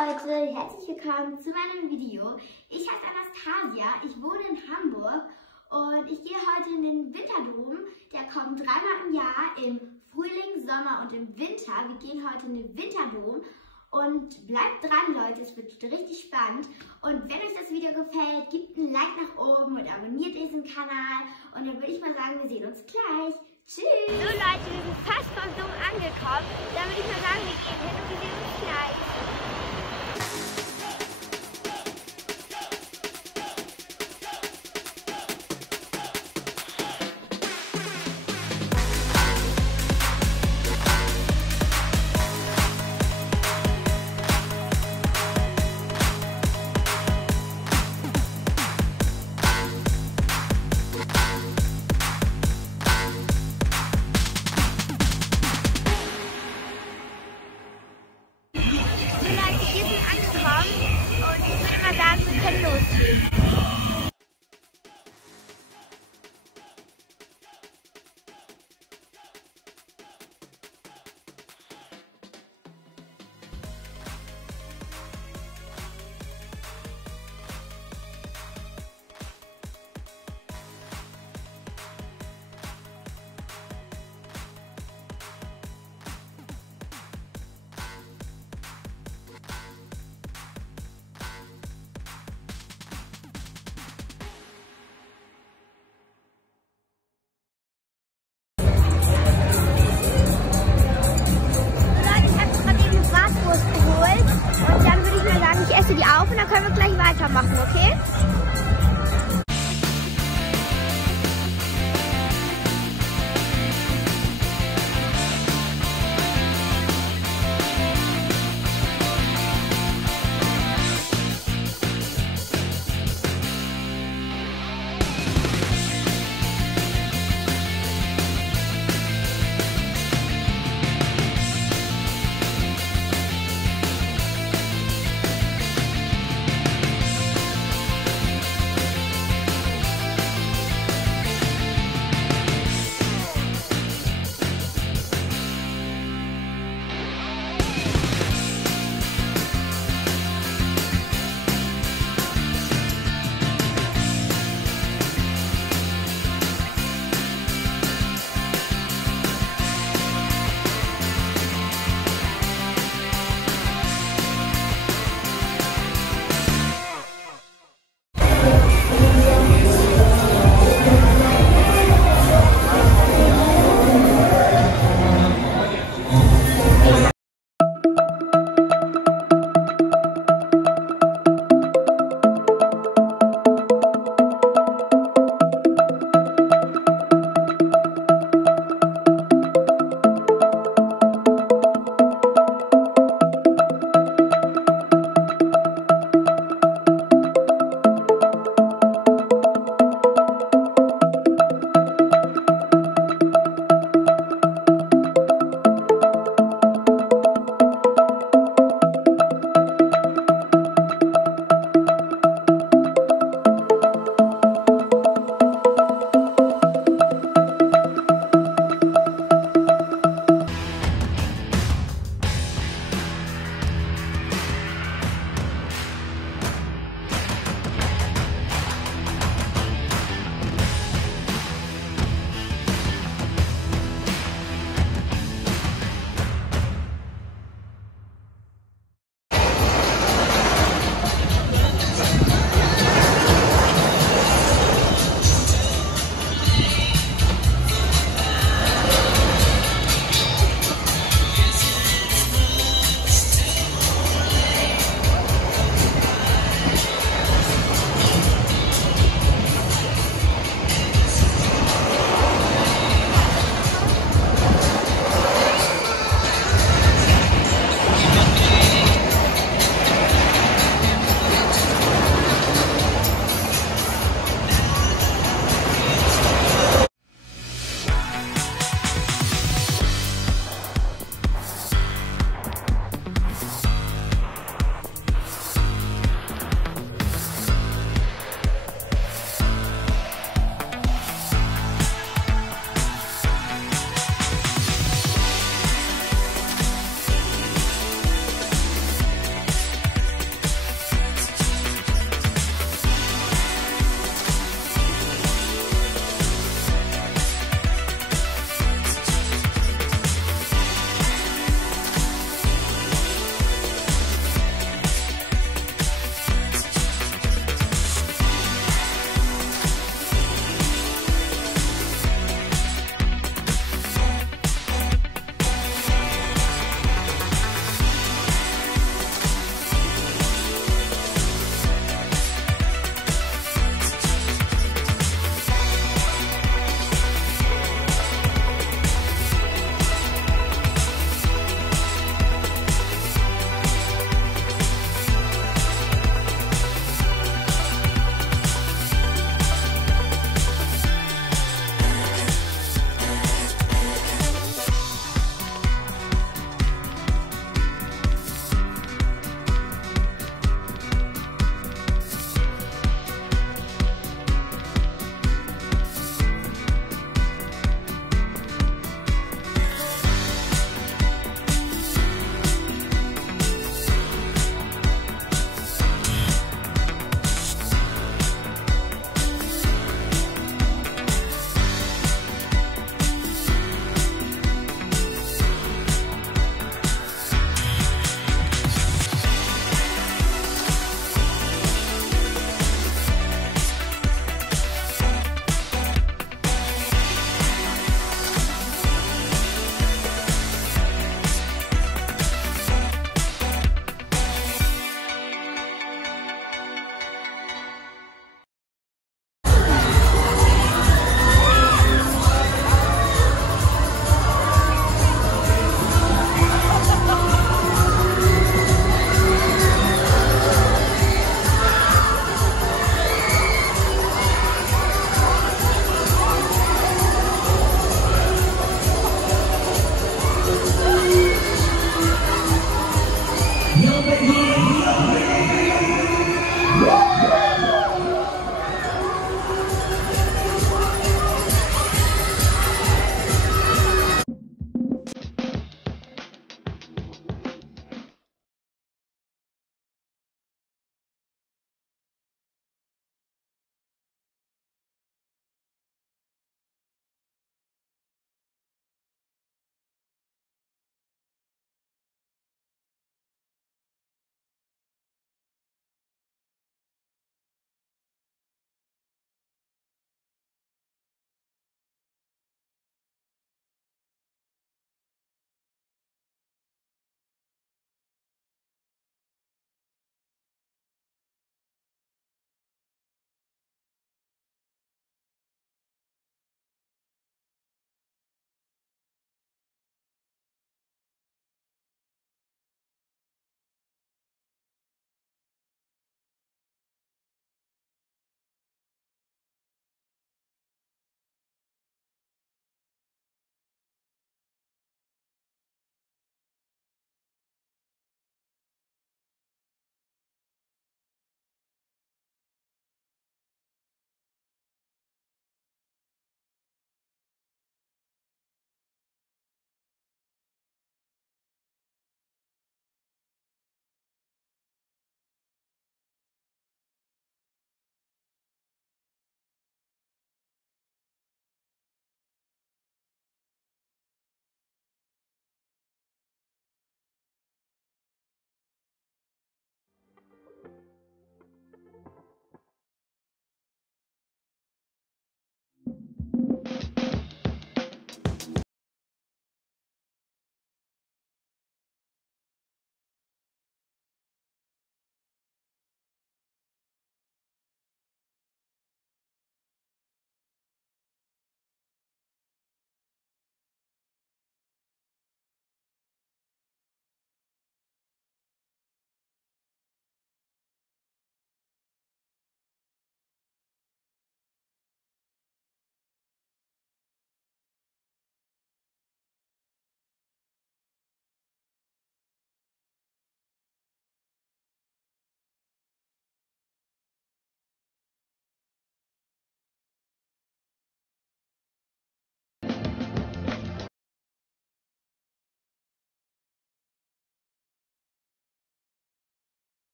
Leute, herzlich willkommen zu meinem Video. Ich heiße Anastasia, ich wohne in Hamburg und ich gehe heute in den Winterdom. Der kommt dreimal im Jahr, im Frühling, Sommer und im Winter. Wir gehen heute in den Winterdom und bleibt dran, Leute, es wird richtig spannend. Und wenn euch das Video gefällt, gebt ein Like nach oben und abonniert diesen Kanal. Und dann würde ich mal sagen, wir sehen uns gleich. Tschüss! So Leute, wir sind fast vom Dom angekommen. Dann würde ich mal sagen, wir gehen hin und wir sehen uns gleich. Wir können losgehen. Und dann würde ich mal sagen, ich esse die auf und dann können wir gleich weitermachen, okay?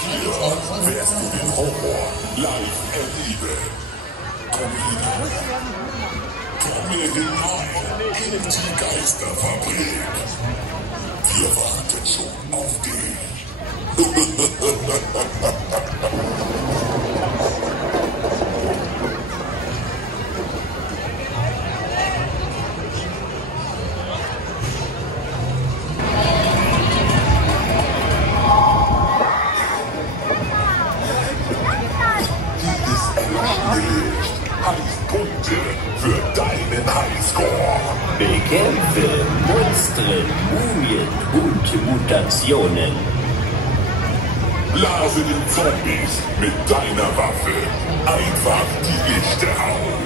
Hier wirst du den Horror live erleben. Komme hinein in die Geisterfabrik. Wir warten schon auf dich. Punkte für deinen Highscore. Bekämpfe Monster, Mumien und Mutationen. Blase den Zombies mit deiner Waffe einfach die Lichter aus.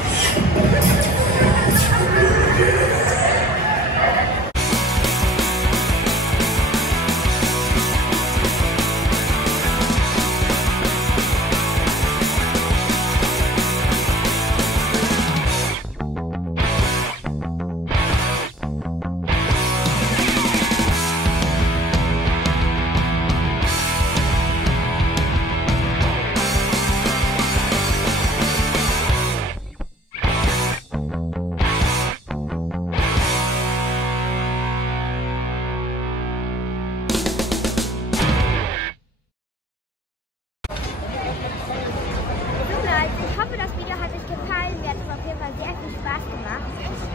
Ich hoffe, das Video hat euch gefallen. Mir hat es auf jeden Fall sehr viel Spaß gemacht.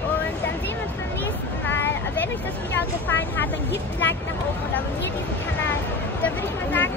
Und dann sehen wir uns beim nächsten Mal. Wenn euch das Video gefallen hat, dann gebt ein Like nach oben und abonniert diesen Kanal. Dann würde ich mal sagen,